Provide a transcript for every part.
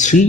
3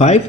5.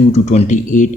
to 28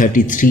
33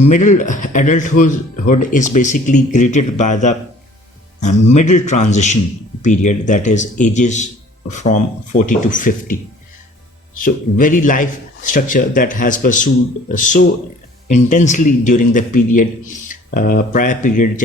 Middle adulthood is basically created by the middle transition period, that is ages from 40 to 50. So very life structure that has pursued so intensely during the period prior period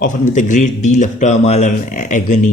often with a great deal of turmoil and agony.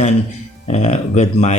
done with my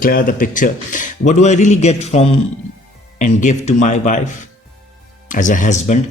clear the picture. What do I really get from and give to my wife as a husband؟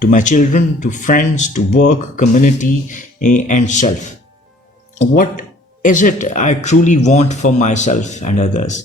to my children, to friends, to work, community and self. What is it I truly want for myself and others?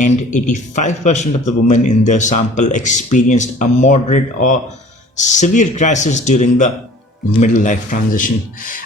and 85% of the women in their sample experienced a moderate or severe crisis during the middle life transition.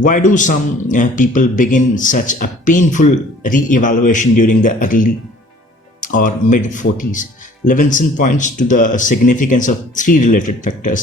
Why do some people begin such a painful re-evaluation during the early or mid-40s? Levinson points to the significance of 3 related factors.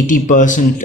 80%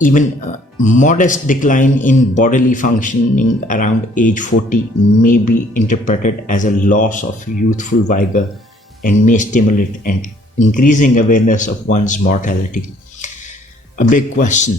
even modest decline in bodily functioning around age 40 may be interpreted as a loss of youthful vigor and may stimulate an increasing awareness of one's mortality. A big question.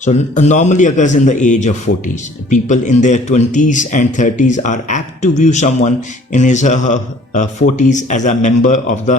So normally occurs in the age of 40s. People in their 20s and 30s are apt to view someone in his or her 40s as a member of the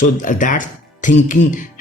So that thinking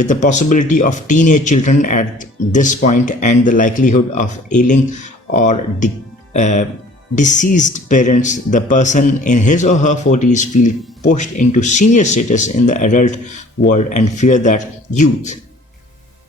With the possibility of teenage children at this point and the likelihood of ailing or deceased parents, the person in his or her 40s feel pushed into senior status in the adult world and fear that youth,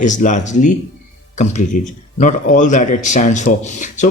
is largely completed, not all that it stands for. So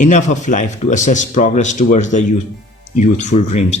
enough of life to assess progress towards the youthful dreams.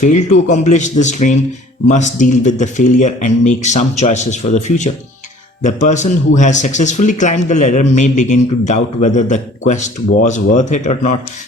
failed to accomplish this dream must deal with the failure and make some choices for the future. The person who has successfully climbed the ladder may begin to doubt whether the quest was worth it or not.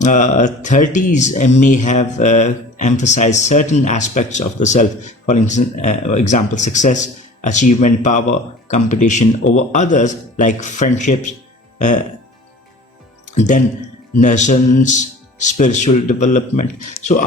30s may have emphasized certain aspects of the self, for example success, achievement, power, competition over others like friendships, then nurturance, spiritual development. So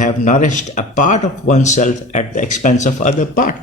have nourished a part of oneself at the expense of other part.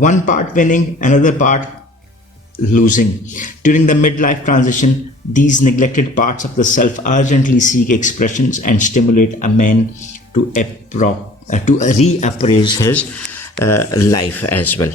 one part winning, another part losing. During the midlife transition, these neglected parts of the self urgently seek expressions and stimulate a man to reappraise his life as well.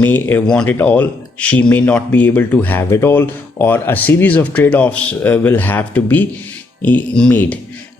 may want it all, she may not be able to have it all, or a series of trade-offs will have to be made.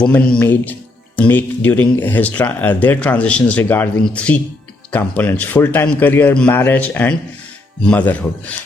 women make during their transitions regarding 3 components: full-time career, marriage and motherhood.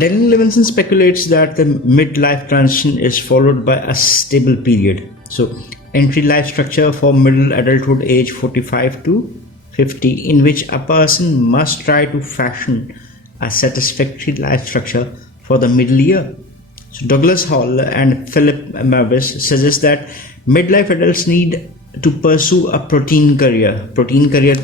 Daniel Levinson speculates that the midlife transition is followed by a stable period. So entry life structure for middle adulthood age 45 to 50, in which a person must try to fashion a satisfactory life structure for the middle year. So Douglas Hall and Philip Mavis suggest that midlife adults need to pursue a protein career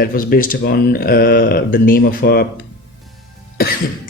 that was based upon the name of a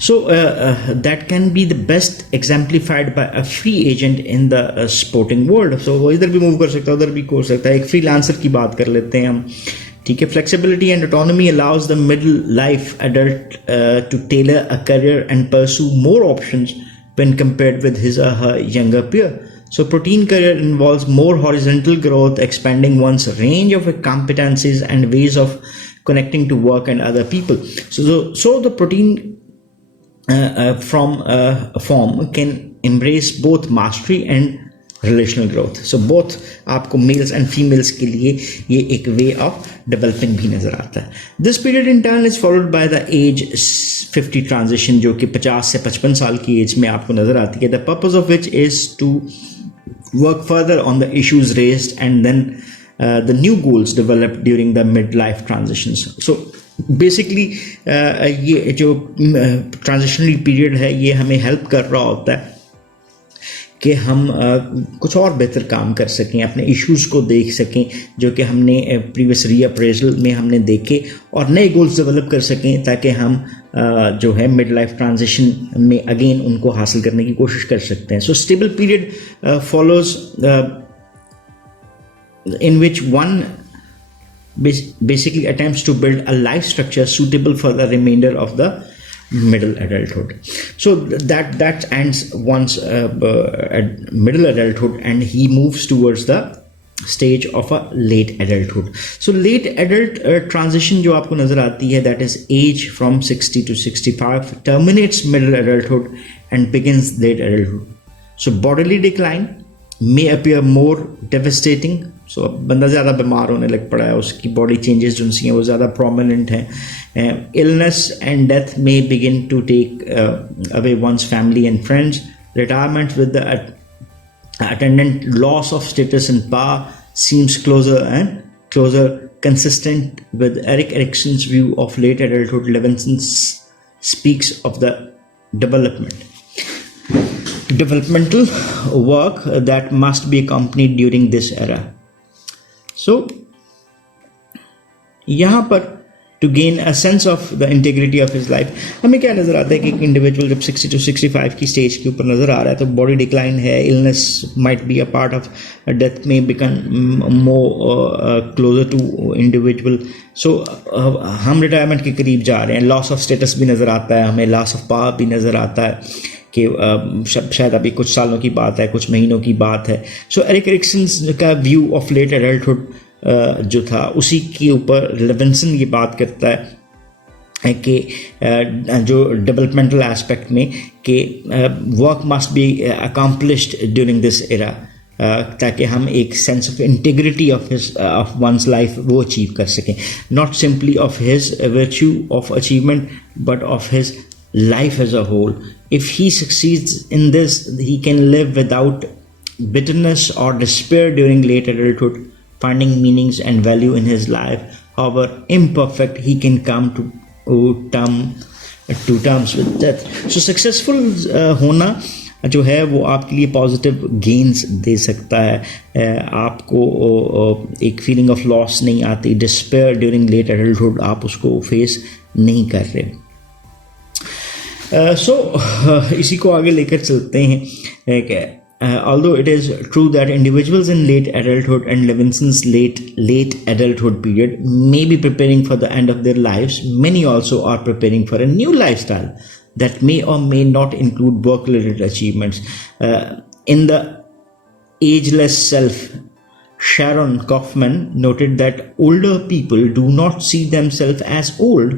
So that can be the best exemplified by a free agent in the sporting world. So वो इधर भी move कर सकता है, उधर भी हो सकता है. एक फ्रीलांसर की बात कर लेते हैं हम. ठीक है. Flexibility and autonomy allows the middle life adult to tailor a career and pursue more options when compared with his or her younger peer. So protein career involves more horizontal growth, expanding one's range of competencies and ways of connecting to work and other people. So the protein from form can embrace both mastery and relational growth. So both आपको males and females के लिए ये एक way of developing भी नजर आता है. This period in turn is followed by the age 50 transition, जो कि 50 से 55 साल की एज में आपको नजर आती है. The purpose of which is to work further on the issues raised and then the new goals developed during the midlife transitions. So basically ये जो transitionary period है ये हमें help कर रहा होता है कि हम कुछ और बेहतर काम कर सकें, अपने इश्यूज को देख सकें जो कि हमने प्रीवियस रीअप्रेजल में हमने देखे, और नए गोल्स डेवलप कर सकें ताकि हम जो है मिड लाइफ ट्रांजिशन में अगेन उनको हासिल करने की कोशिश कर सकते हैं. सो stable period follows in which one basically attempts to build a life structure suitable for the remainder of the middle adulthood. So that ends one's middle adulthood and he moves towards the stage of a late adulthood. So late adult transition जो आपको नजर आती है, that is age from 60 to 65, terminates middle adulthood and begins late adulthood. So bodily decline may appear more devastating. So बंदा ज़्यादा बीमार होने लग पड़ा है, उसकी बॉडी चेंजेस जो सी हैं वो ज़्यादा प्रोमिनेंट हैं. Illness and death may begin to take away one's family and friends. Retirement with the attendant loss of status and power seems closer and closer consistent with Erik Erikson's view of late adulthood. Levinson speaks of the developmental work that must be accompanied during this era. So यहाँ पर to gain a sense of the integrity of his life, हमें क्या नज़र आता है कि एक individual जब 60 to 65 की स्टेज के ऊपर नज़र आ रहा है तो बॉडी डिक्लाइन है, illness might be a part of death में become more closer to individual. So हम रिटायरमेंट के करीब जा रहे हैं. लॉस ऑफ स्टेटस भी नज़र आता है हमें, लॉस ऑफ पावर भी नज़र आता है कि शायद अभी कुछ सालों की बात है, कुछ महीनों की बात है. सो एरिक एरिक्सन का व्यू ऑफ लेट एडल्टहुड जो था उसी के ऊपर लेविंसन ये बात करता है कि जो डेवलपमेंटल एस्पेक्ट में कि work must be accomplished during this era, ताकि हम एक sense of integrity of one's life वो अचीव कर सकें, not simply of his virtue of achievement but of his life as a whole. If he succeeds in this, he can live without bitterness or despair during late adulthood, finding meanings and value in his life. However imperfect, he can come to terms with death. So successful होना जो है वो आपके लिए positive gains दे सकता है, आपको एक फीलिंग ऑफ लॉस नहीं आती, डिस्पेयर ड्यूरिंग लेट एडल्टहुड आप उसको फेस नहीं कर रहे. इसी को आगे लेकर चलते हैं. Although it is true that individuals in late adulthood and Levinson's late adulthood period may be preparing for the end of their lives, many also are preparing for a new lifestyle that may or may not include work-related achievements. In the Ageless Self, Sharon Kaufman noted that older people do not see themselves as old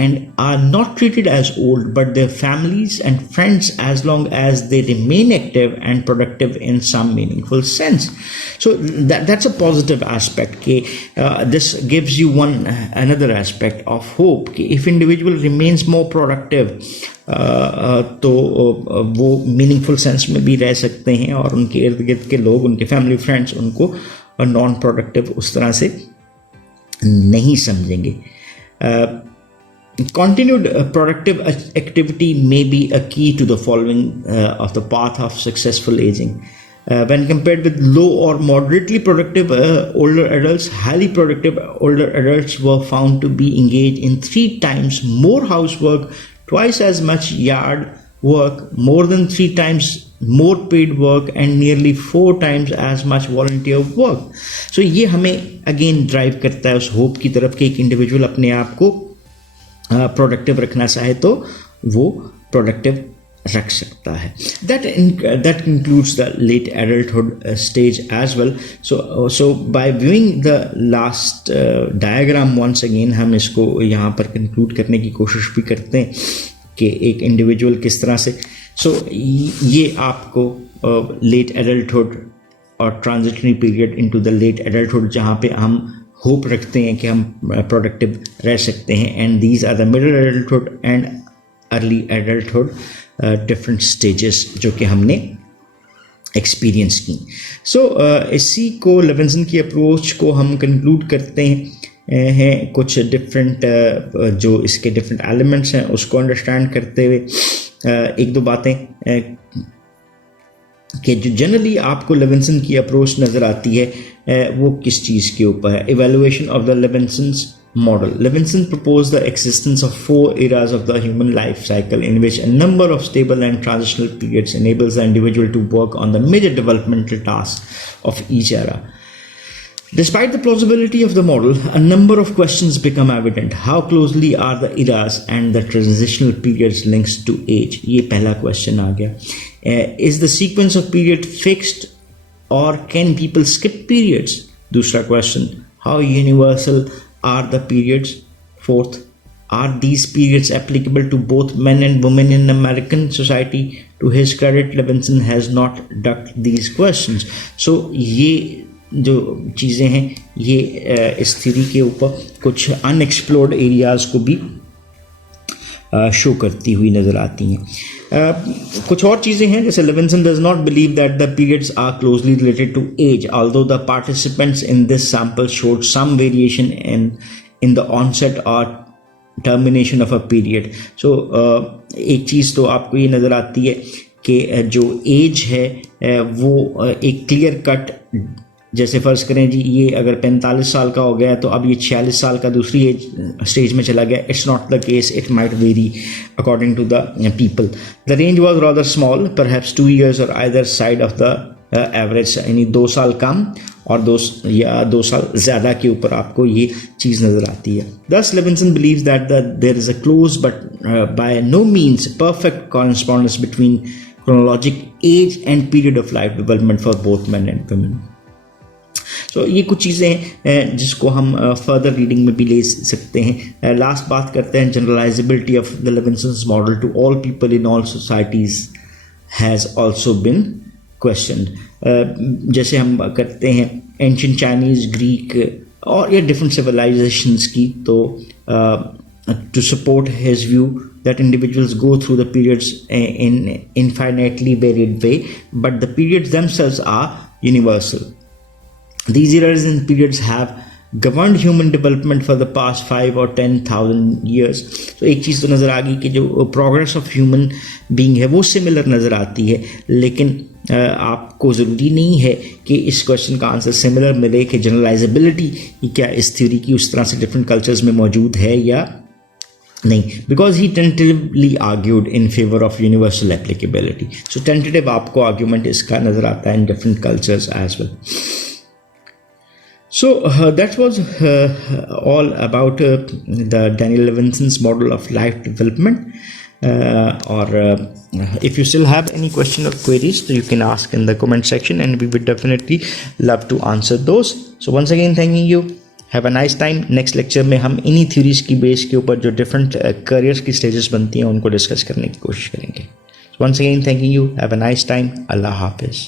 and are not treated as old, but their families and friends as long as they remain active and productive in some meaningful sense. So that's a positive aspect. This gives you another aspect of hope. If individual remains more productive, तो वो meaningful sense में भी रह सकते हैं और उनके इर्द गिर्द के लोग, उनके फैमिली फ्रेंड्स उनको नॉन प्रोडक्टिव उस तरह से नहीं समझेंगे. Continued productive activity may be a key to the following of the path of successful aging. When compared with low or moderately productive older adults, highly productive older adults were found to be engaged in 3 times more housework twice as much yard work, more than 3 times more paid work, and nearly 4 times as much volunteer work. So ये हमें again drive करता है उस hope की तरफ कि एक individual अपने आप को productive रखना चाहे तो वो productive रख सकता है. That includes the late adulthood stage as well. So by viewing the last diagram once again, हम इसको यहाँ पर conclude करने की कोशिश भी करते हैं कि एक इंडिविजुअल किस तरह से. सो ये आपको लेट एडल्टहुड और transitionary period into the late adulthood जहाँ पे हम होप रखते हैं कि हम प्रोडक्टिव रह सकते हैं, and these are the middle adulthood and early adulthood different stages जो कि हमने एक्सपीरियंस की. सो इसी को लेविन्सन की अप्रोच को हम कंक्लूड करते हैं कुछ डिफरेंट जो इसके डिफरेंट एलिमेंट्स हैं उसको अंडरस्टैंड करते हुए. एक दो बातें कि जो जनरली आपको लेविन्सन की अप्रोच नज़र आती है वो किस चीज़ के ऊपर है. Evaluation of the Levinson's model. Levinson proposed the existence of 4 eras of the human life cycle in which a number of stable and transitional periods enables the individual to work on the major developmental tasks of each era. Despite the plausibility of the model, a number of questions become evident. How closely are the eras and the transitional periods linked to age? ये पहला question आ गया. Is the sequence of period fixed or can people skip periods? दूसरा question. How universal are the periods? Fourth, are these periods applicable to both men and women in American society? To his credit, Levinson has not ducked these questions. So ये जो चीज़ें हैं ये इस theory के ऊपर कुछ अनएक्सप्लोर्ड एरियाज़ को भी शो करती हुई नज़र आती हैं. कुछ और चीज़ें हैं जैसे Levinson does not believe that the periods are closely related to age, although the participants in this sample showed some variation in the onset or termination of a period. So एक चीज़ तो आपको ये नज़र आती है कि जो एज है वो एक क्लियर कट, जैसे फ़र्ज़ करें जी ये अगर 45 साल का हो गया तो अब ये 46 साल का दूसरी एज स्टेज में चला गया. It's not the case, it might vary according to the people. The range was rather small, perhaps 2 years और either side of the average, यानी 2 साल कम और 2 साल ज़्यादा के ऊपर आपको ये चीज़ नज़र आती है. Thus Levinson believes that there is a close but by no means perfect correspondence between chronologic age and period of life development for both men and women. So ये कुछ चीज़ें हैं जिसको हम फर्दर रीडिंग में भी ले सकते हैं. लास्ट बात करते हैं generalisability of the Levinson's model to all people in all societies has also been questioned. जैसे हम करते हैं एंशिएंट चाइनीज़, ग्रीक और या डिफरेंट सिविलाइजेशंस की, तो to support his view that individuals go through the periods in infinitely varied way, but the periods themselves are universal. These eras and periods have governed human development for the past 5 or 10,000 years. So एक चीज़ तो नज़र आ गई कि जो progress of human being है वो similar नज़र आती है, लेकिन आपको ज़रूरी नहीं है कि इस क्वेश्चन का आंसर सिमिलर मिले कि जनरलाइजेबिलिटी क्या इस थ्योरी की उस तरह से डिफरेंट कल्चर्स में मौजूद है या नहीं. Because he tentatively argued in favour of universal applicability. So tentative आपको आर्ग्यूमेंट इसका नज़र आता है in different cultures as well. So that was all about the Daniel Levinson's model of life development. If you still have any question or queries, so you can ask in the comment section and we would definitely love to answer those. So once again thanking you. Have a nice time. Next lecture में हम इन्हीं theories की base के ऊपर जो different careers की stages बनती हैं उनको डिस्कस करने की कोशिश करेंगे. So once again thanking you. Have a nice time. Allah Hafiz.